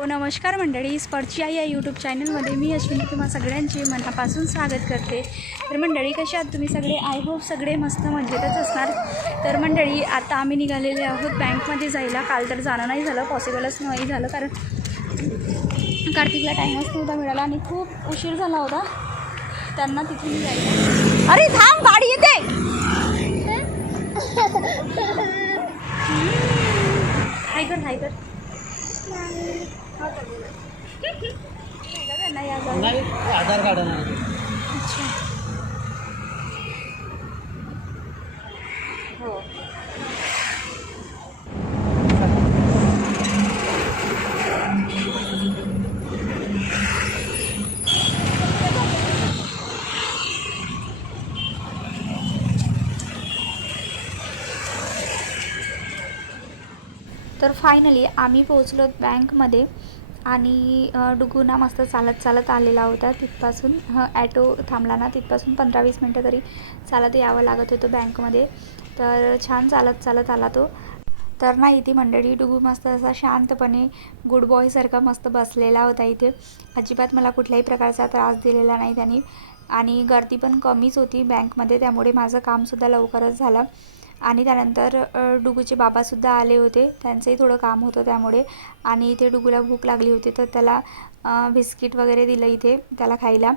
हो नमस्कार मंडळी. स्पर्ची आई या यूट्यूब चॅनलमध्ये मी अश्विनी तुम्हा सगळ्यांचे मनापासून स्वागत करते. तर मंडळी कशा आहात तुम्ही सगळे? आय होप सगळे मस्त मजेतच असणार. तर मंडळी आता आम्ही निघालेले आहोत बँकमध्ये जायला. काल तर जाणं नाही झालं पॉसिबलच नाही झालं कारण कार्तिकला टाईमच नव्हता मिळाला आणि खूप उशीर झाला होता. त्यांना तिथून जायला. अरे थांब गाडी येते! हाय कर. नाही आधार कार्ड नाही. तर फायनली आम्ही पोहोचलो बँकमध्ये आणि डुगुना मस्त चालत चालत आलेला होता. तिथपासून ॲटो थांबला ना तिथपासून पंधरा वीस मिनटं तरी चालत यावं लागत होतं बँकमध्ये. तर छान चालत चालत आला तो. तर ना इथे मंडळी डुगू मस्त असा शांतपणे गुड बॉयसारखा मस्त बसलेला होता इथे. अजिबात मला कुठल्याही प्रकारचा त्रास दिलेला नाही त्यांनी. आणि गर्दी पण कमीच होती बँकमध्ये त्यामुळे माझं कामसुद्धा लवकरच झालं. आणि त्यानंतर डुगूचे बाबासुद्धा आले होते. त्यांचंही थोडं काम होतं त्यामुळे. आणि इथे डुगूला भूक लागली होती तर त्याला बिस्किट वगैरे दिलं इथे त्याला खायला.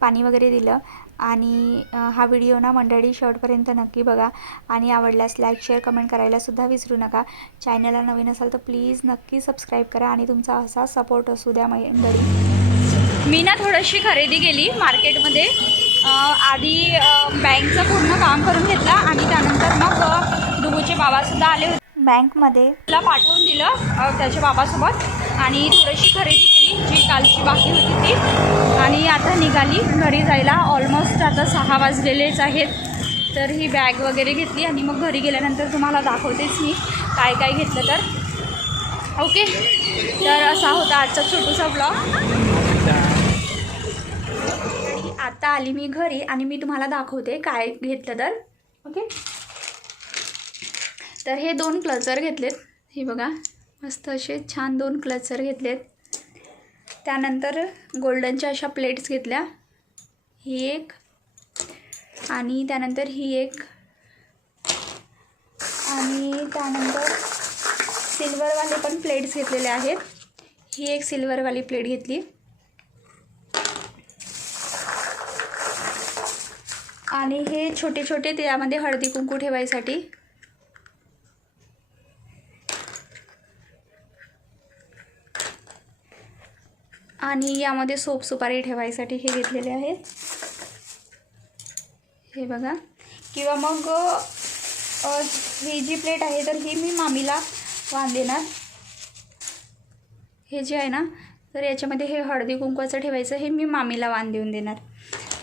पाणी वगैरे दिलं. आणि हा व्हिडिओ ना मंडळी शेवटपर्यंत नक्की बघा. आणि आवडल्यास लाईक शेअर कमेंट करायलासुद्धा विसरू नका. चॅनलला नवीन असाल तर प्लीज नक्की सबस्क्राईब करा आणि तुमचा असा सपोर्ट असू द्या मंडळी. मी ना थोडीशी खरेदी केली मार्केटमध्ये. आधी बँकचं पूर्ण काम करून घेतलं आणि त्यानंतर मग डुगूचे बाबासुद्धा आले होते. बँकमध्ये? तिला पाठवून दिलं त्याच्या बाबासोबत आणि थोडीशी खरेदी केली जी कालची बाकी होती ती. आणि आता निघाली घरी जायला. ऑलमोस्ट आता सहा वाजलेलेच आहेत. तर ही बॅग वगैरे घेतली आणि मग घरी गेल्यानंतर तुम्हाला दाखवतेच मी काय काय घेतलं तर. ओके तर असा होता आजचा छोटूसा ब्लॉग आता आली मी घरी आणि मी तुम्हाला दाखवते काय घेतलं तर. ओके? तर हे दोन क्लचर घेतलेत. हे बघा मस्त असे छान दोन क्लचर घेतलेत. त्यानंतर गोल्डनच्या अशा प्लेट्स घेतल्या. ही एक आणि त्यानंतर ही एक आणि त्यानंतर सिल्वरवाले पण प्लेट्स घेतलेले आहेत. ही एक सिल्वरवाली प्लेट घेतली. आणि हे छोटे छोटे त्यामध्ये हळदी कुंकू ठेवायसाठी. आणि यामध्ये सोप सुपारी ठेवायसाठी हे घेतलेले आहेत. हे बघा. किंवा मग ही जी प्लेट आहे तर ही मी मामीला वान देणार हे जे आहे ना तर याच्यामध्ये हे हळदी कुंकवाचं ठेवायचं हे मी मामीला वाण देऊन देणार.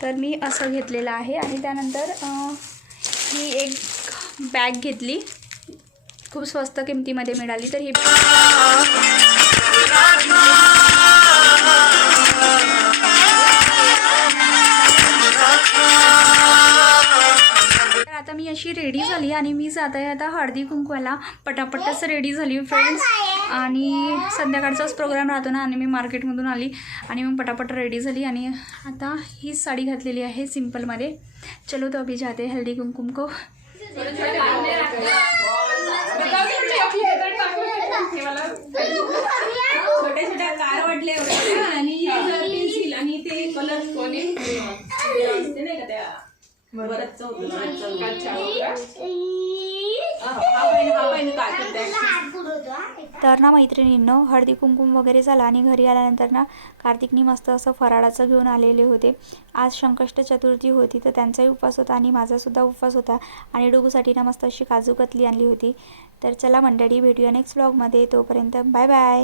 तर मी असं घेतलेलं आहे आणि त्यानंतर ही एक बॅग घेतली. खूप स्वस्त किमतीमध्ये मिळाली तर ही आता मी अशी रेडी झाली आणि मी जाता आता हळदी कुंकवाला पटापटच रेडी झाली. फ्रेंड्स आणि संध्याकाळचाच प्रोग्राम राहतो ना आणि मी मार्केटमधून आली आणि मग पटापट रेडी झाली. आणि आता हीच साडी घातलेली आहे सिम्पलमध्ये. चलो तो अभी जाते हल्दी कुमकुम को. छोट्या छोट्या कार वाटल्या होत्या आणि पेन्सिल आणि ते कलर कोणी असते नाही का त्या हा, हा हा. तर ना मैत्रिणींनो हळदी कुंकुम वगैरे झाला आणि घरी आल्यानंतर ना कार्तिकनी मस्त असं फराळाचं घेऊन आलेले होते. आज संकष्ट चतुर्थी होती तर त्यांचाही उपवास होता आणि माझासुद्धा उपवास होता. आणि डुगूसाठी ना मस्त अशी काजू कतली आणली होती. तर चला मंडळी भेटूया नेक्स्ट ब्लॉगमध्ये तोपर्यंत बाय बाय.